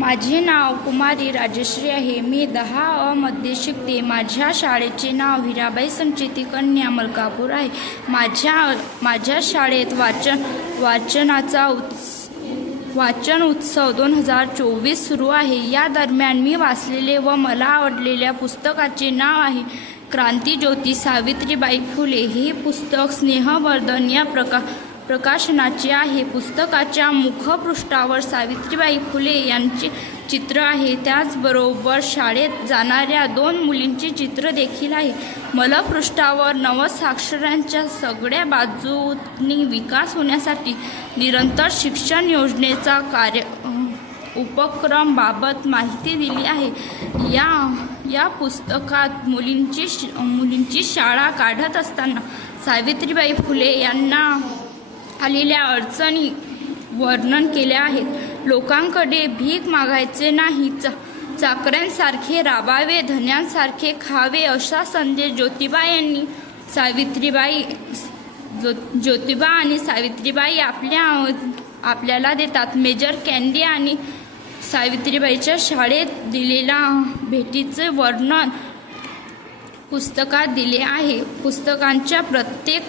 माझे नाव कुमारी राजश्री आहे. मी दहा अ मध्ये शिकते. माझ्या शाळेचे नाव हिराबाई संचेती कन्या मलकापूर आहे. माझ्या माझ्या शाळेत वाचन वाचनाचा उत्स वाचन उत्सव दोन हजार चोवीस सुरू आहे. या दरम्यान मी वाचलेले व मला आवडलेल्या पुस्तकाचे नाव आहे क्रांतीज्योती सावित्रीबाई फुले. हे पुस्तक स्नेहवर्धन या प्रका प्रकाशनाचे आहे. पुस्तकाच्या मुखपृष्ठावर सावित्रीबाई फुले यांचे चित्र आहे. त्याचबरोबर शाळेत जाणाऱ्या दोन मुलींचे चित्र देखील आहे. मलपृष्ठावर नवसाक्षरांच्या सगळ्या बाजूंनी विकास होण्यासाठी निरंतर शिक्षण योजनेचा कार्य उपक्रमबाबत माहिती दिली आहे. या या पुस्तकात मुलींची श- मुलींची शाळा काढत असताना सावित्रीबाई फुले यांना आलेल्या अडचणी वर्णन केल्या आहेत. लोकांकडे भीक मागायचे नाही. चा चाकऱ्यांसारखे राबावे धन्यांसारखे खावे अशा संदेश ज्योतिबा यांनी सावित्रीबाई ज्यो ज्योतिबा आणि सावित्रीबाई आपल्या आपल्याला देतात. मेजर कॅन्डी आणि सावित्रीबाईच्या शाळेत दिलेल्या भेटीचे वर्णन पुस्तकात दिले आहे. पुस्तकांच्या प्रत्येक